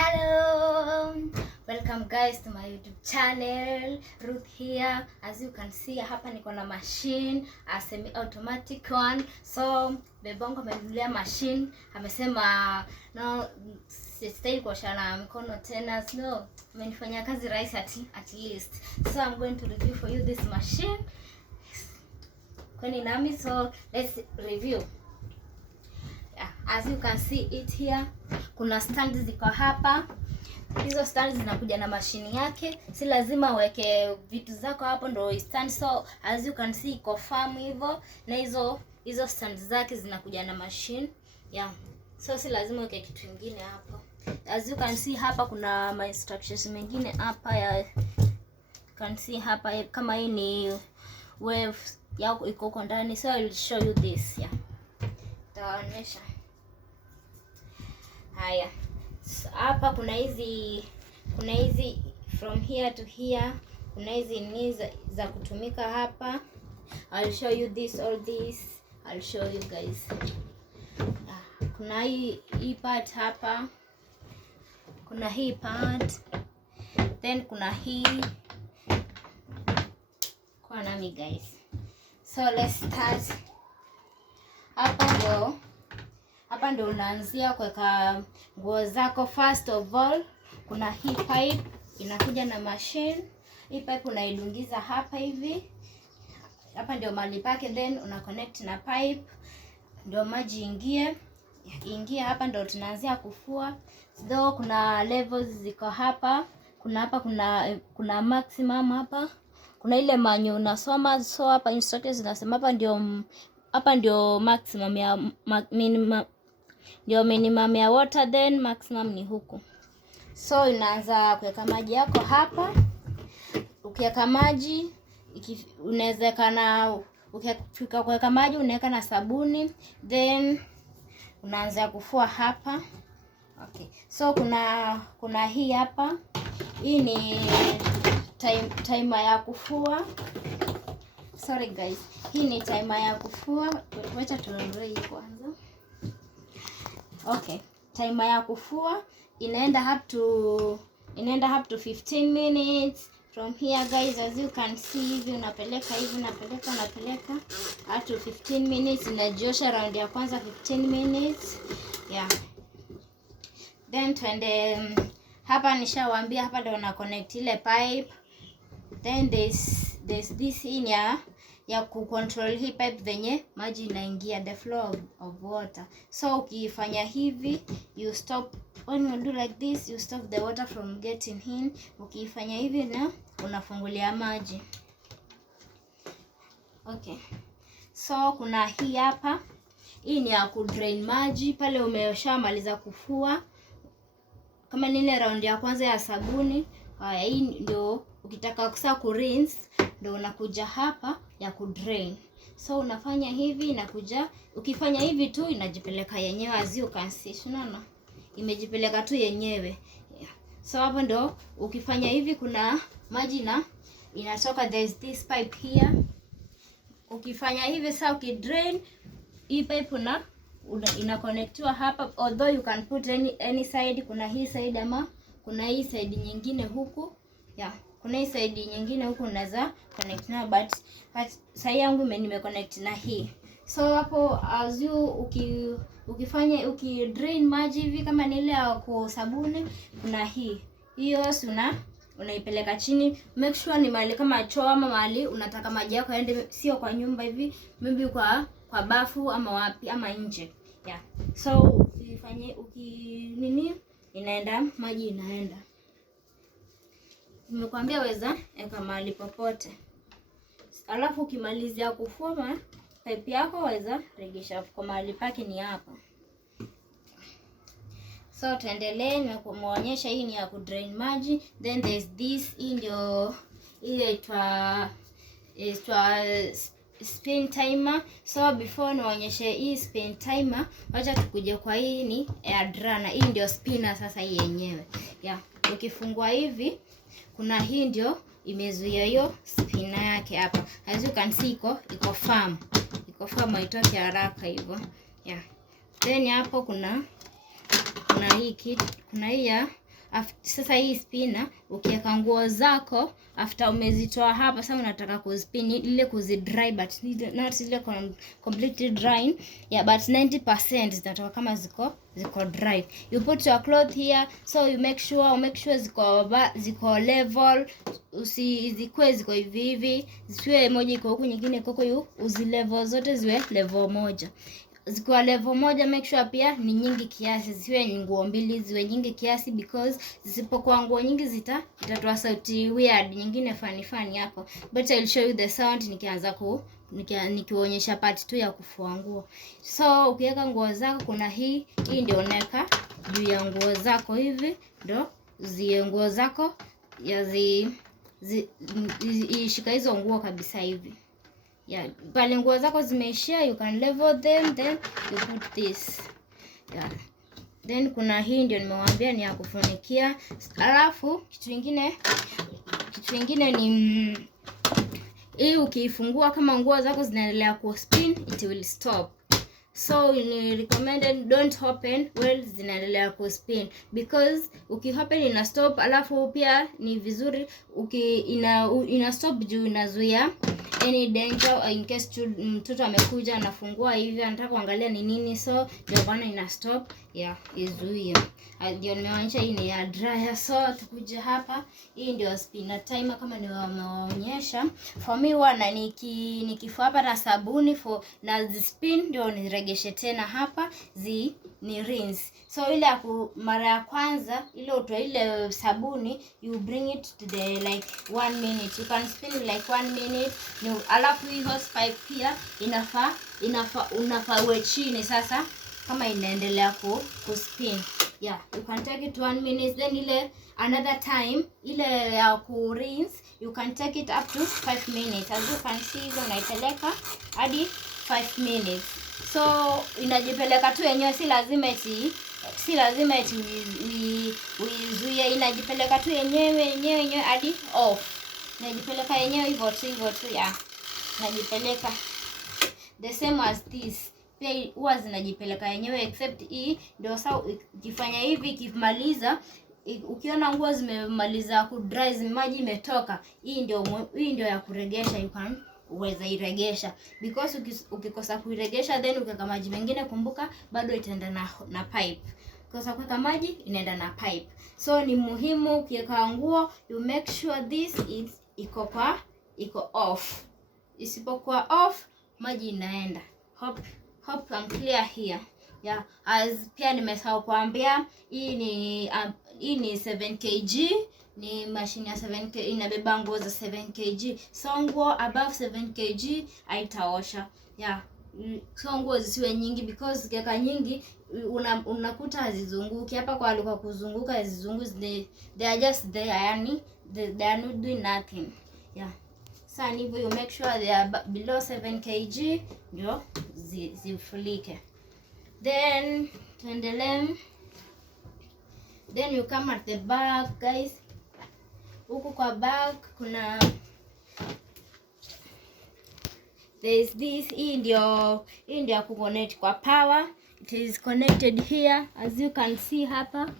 Hello, welcome guys to my YouTube channel. Ruth here. As you can see hapa niko na machine, a semi automatic one. So bebongo amenunulia machine, amesema no sistahili kuoshana mikono tena. No, amenifanyia kazi rahisi at least. So I'm going to review for you this machine. Kwani nami, so let's review. As you can see it here, kuna stand ziko hapa. Hizo stand zinakuja na mashini yake, si lazima uweke vitu zako hapo ndio stand. So as you can see iko firm hivyo, na hizo stand zake zinakuja na machine. So si lazima uweke kitu kingine hapo. As you can see hapa kuna my instructions mengine hapa ya can see hapa, kama hii ni wave yako iko huko ndani. So I will show you this. Taonyesha haya. So, hapa kuna hizi from here to here, kuna hizi ni za kutumika hapa. I'll show you this, all this I'll show you guys. Kuna hii part hapa, kuna hii part, then kuna hii. Kwa nami guys, so let's start. Hapa ndo unaanzia kuweka nguo zako. First of all, kuna hii pipe inakuja na machine. Hii pipe unaidungiza hapa hivi. Hapa ndio mahali pake, then una connect na pipe ndio maji ingie hapa, ndio tunaanzia kufua. So kuna levels ziko hapa. Kuna maximum hapa. Kuna ile manyo unasoma, so hapa instructions zinasema hapa ndio maximum ya minimum ya water, then maximum ni huku. So inaanza kuweka maji yako hapa. Ukiweka maji, unawezekana ukifika kuweka maji unaweka na sabuni, then unaanza kufua hapa. Okay. So kuna hii hapa. Hii ni timer ya kufua. Sorry guys. Hii ni timer ya kufua. Wacha tuondoe hii kwanza. Okay. Timer ya kufua inaenda up to 15 minutes from here guys. As you can see, hivi unapeleka up to 15 minutes. Inajiosha round ya kwanza 15 minutes. Then twende hapa, nishawaambia hapa ndio una connect ile pipe. Then there's this in ya kucontrol hii pipe venye maji inaingia, the flow of water. So ukifanya hivi, you stop. When you do like this, you stop the water from getting in. Ukifanya hivi na unafungulia maji. Okay. So kuna hii hapa. Hii ni ya kudrain maji pale umeshamaliza kufua. Kama ni ile round ya kwanza ya sabuni. Hii ndio ukitaka kusa kurinse, ndio unakuja hapa ya kudrain. So unafanya hivi, inakuja. Ukifanya hivi tu inajipeleka yenyewe. As you can see, unaona imejipeleka tu yenyewe. So hapo ndio ukifanya hivi, kuna maji na inatoka. There's this pipe here. Ukifanya hivi sasa, ukidrain hii pipe ina connectiwa hapa. Although you can put any side. Kuna hii side ama kuna hii side nyingine huku. Kuna hii side nyingine huku unaweza connect na, but sasa yangu nimeconnect na hii. So hapo as you ukidrain maji hivi, kama ni ile ya sabuni, kuna hiyo unaipeleka chini. Make sure ni mahali kama choo ama mahali unataka maji yako yaende, sio kwa nyumba hivi, maybe kwa bafu ama wapi ama nje. So ukifanye inaenda maji inaenda. Nimekwambia weza eka mahali popote. Alafu ukimalizia kufua pipe yako, weza regesha kwa mahali pake ni hapa. So tuendelee. Nimekuonyesha hii ni ya kudrain maji. Then there's this, hii ndio ile spin timer. So before nionyeshe hii spin timer, wacha tukuje kwa hii ni air dryer. Hii ndio spinner sasa hii yenyewe. Ukifungua hivi, kuna hii ndio imezuia hiyo spinner yake hapa. As you can see iko firm. Haitoki haraka hivyo. Then hapo kuna hii kit, kuna hii ya Sasa hii spinner ukiweka nguo zako after umezitoa hapa, sasa unataka kuspin ile kuzidry, but not ile completely dry, yeah, but 90% zinatoka kama ziko dry. You put your cloth here, so you make sure ziko level, usizikwe ziko hivi, zisiwe moja iko huku nyingine iko huku, uzilevel zote ziwe level moja. Zikiwa level moja, make sure pia ni nyingi kiasi, ziwe nguo mbili ziwe nyingi kiasi, because zisipokuwa nguo nyingi itatoa sauti weird nyingine funny hapo, but I'll show you the sound nikianza nikionyesha part 2 ya kufua nguo. So ukiweka nguo zako, kuna hii ndio unaweka juu ya nguo zako hivi, ndio nguo zako ishika hizo nguo kabisa hivi. Yeah, pale nguo zako zimeishia, you can level them, then you put this. Yeah. Then kuna hii ndio nimewaambia ni ya kufunikia. Alafu kitu kingine ni hii, ukiifungua kama nguo zako zinaendelea kuspin, it will stop. So ni recommended don't open while zinaendelea kuspin, because ukiopen ina stop. Alafu pia ni vizuri ina stop juu inazuia any danger, in case mtoto amekuja anafungua hivi anataka kuangalia ni nini, so ndio bana ina stop, yeah, izuie. Ndio nimeonyesha hii ni ya dryer. So tukuje hapa, hii ndio spinner timer kama nimewaonyesha. For me wana nikifua hapa na sabuni na spin, ndio niregeshe tena hapa ni rinse. So ile mara ya kwanza ile utoe ile sabuni, you bring it to the like 1 minute, you can spin like 1 minute. Alafu hii hose pipe pia unafaa uwe chini sasa kama inaendelea kuspin. Yeah, you can take it 1 minute, then ile another time ile ya ku rinse you can take it up to 5 minutes. As you can see hizo naipeleka hadi 5 minutes. So inajipeleka tu yenyewe, si lazima eti uizuie, inajipeleka tu yenyewe hadi off. Najipeleka yenyewe hivyo tu, yeah. Najipeleka the same as this. Pia huwa zinajipeleka yenyewe, except hii ndio sasa ukifanya hivi, ikimaliza, ukiona nguo zimemaliza ku dry, maji imetoka, hii ndio ya kuregesha. You can uweza iregesha, because ukikosa kuiregesha then ukaweka maji mengine, kumbuka bado itaenda na pipe. Ukikosa kuweka maji inaenda na pipe. So ni muhimu ukiweka nguo you make sure this iko off. Isipokuwa off, maji inaenda. Hope I'm clear here. Yeah, as pia nimesahau kuambia, hii ni 7 kg, ni mashine ya 7 kg, inabeba nguo za 7 kg. So nguo above 7 kg haitaosha. Yeah, so nguo zisiwe nyingi, because zikiweka nyingi unakuta hazizunguki. Hapa kwa alikuwa kuzunguka hazizunguki, they are just there, yani they are not doing nothing. Yeah, sasa hivyo you make sure they are below 7 kg ndio zifulike. Then tuendelee. Then you come at the back, guys. Huku kwa back kuna there is this, hii ndio kuconnect kwa power. It is connected here, as you can see hapa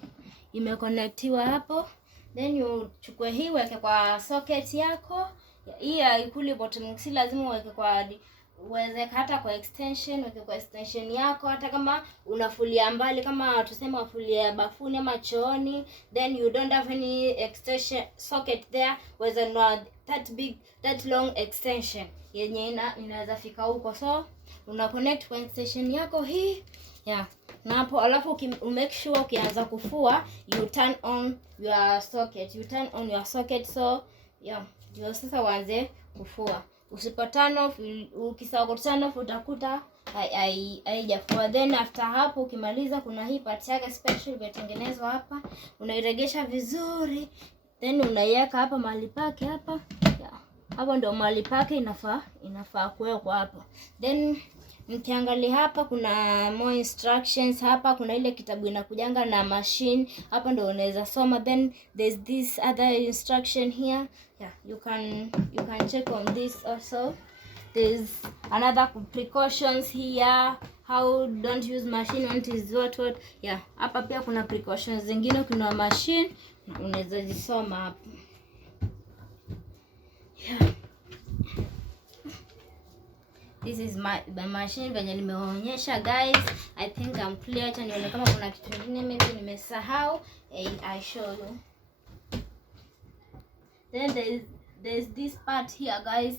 imeconnectiwa hapo. Then you chukue hii weke kwa socket yako. Hii haikuli bottom, si lazima uweze hata kwa extension, weke kwa extension yako. Hata kama unafulia mbali, kama tuseme wafulia bafuni ama chooni, then you don't have any extension socket there, weza no that long extension yenye inaweza fika huko. So una connect kwa extension yako hii, yeah. Na hapo alafu make sure ukianza kufua you turn on your socket. So yeah, ndio sasa uanze kufua. Usipo turn off, ukisahau turn off utakuta haijafua. Then after hapo ukimaliza, kuna hii part yake special imetengenezwa hapa, unairegesha vizuri, then unaiweka hapa mahali pake hapa. Yeah, hapo ndio mahali pake inafaa kuwekwa hapo. Then mkiangalia hapa kuna more instructions hapa, kuna ile kitabu inakujanga na machine hapa, ndio unaweza soma. Then there's this other instruction here. Yeah, you can check on this also. there's another precautions here, how don't use machine when it is what. Yeah, hapa pia kuna precautions zingine kuna machine unaweza zisoma hapo. Yeah. This is my machine venye nimeonyesha guys. I think I'm clear. Acha nione kama kuna kitu kingine maybe nimesahau. I show you. Then there's this part here guys.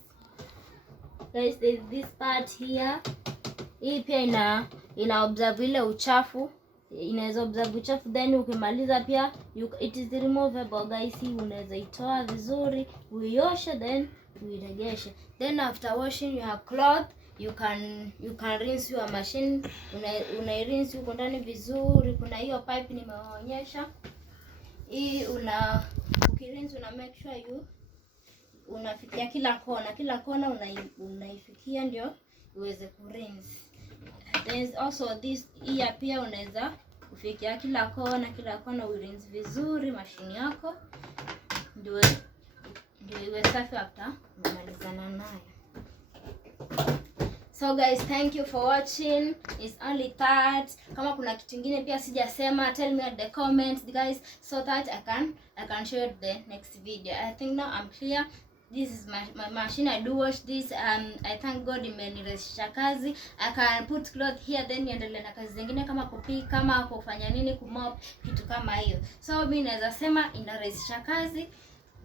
There's this part here. Hii pia ina observe ile uchafu. Inaweza observe uchafu, then ukimaliza pia it is removable guys. Hii unaweza itoa vizuri, uioshe then uiregeshe. Then after washing your cloth you can rinse your machine. Una rinse huko ndani vizuri. Kuna hiyo pipe nimeonyesha. Hii ukirinse una make sure unafikia kila kona unaifikia ndio uweze kurinse. There's also this here pia unaweza kufikia kila kona urinse vizuri mashine yako ndio iwe safi after umalizana nayo. So guys, thank you for watching. It's only that. Kama kuna kitu kingine pia sijasema, tell me at the comments guys, so that I can show you the next video. I think now I'm clear. This is my machine. I do wash this. I thank God imenirahisisha kazi. I can put cloth here then niendelee na kazi zingine kama kupika, kama kufanya nini, kumop, kitu kama hiyo. So mimi naweza sema inarahisisha kazi.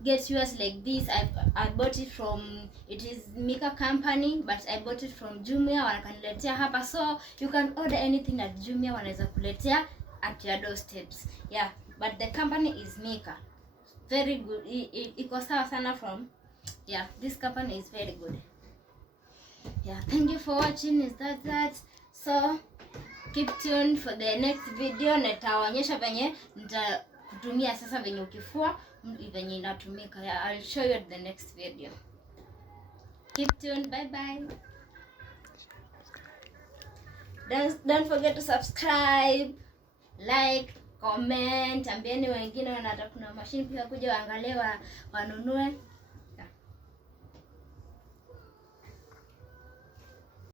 Get yours like this. I bought it from, it is Mika company, but I bought it from Jumia. Wanakaniletea hapa, so you can order anything at Jumia, wanaweza kuletea at your doorsteps. Yeah, but the company is Mika. Very good. Iko sawa sana from, yeah, this company is very good. Yeah, thank you for watching. Is that so keep tuned for the next video. Nitaonyesha venye nitakutumia sasa venye ukifua venye inatumika. Yeah, I'll show you at the next video. Keep tuned. Bye bye. Don't forget to subscribe, like, comment. Ambieni wengine wanataka kuna machine pia kuja waangalie wanunue.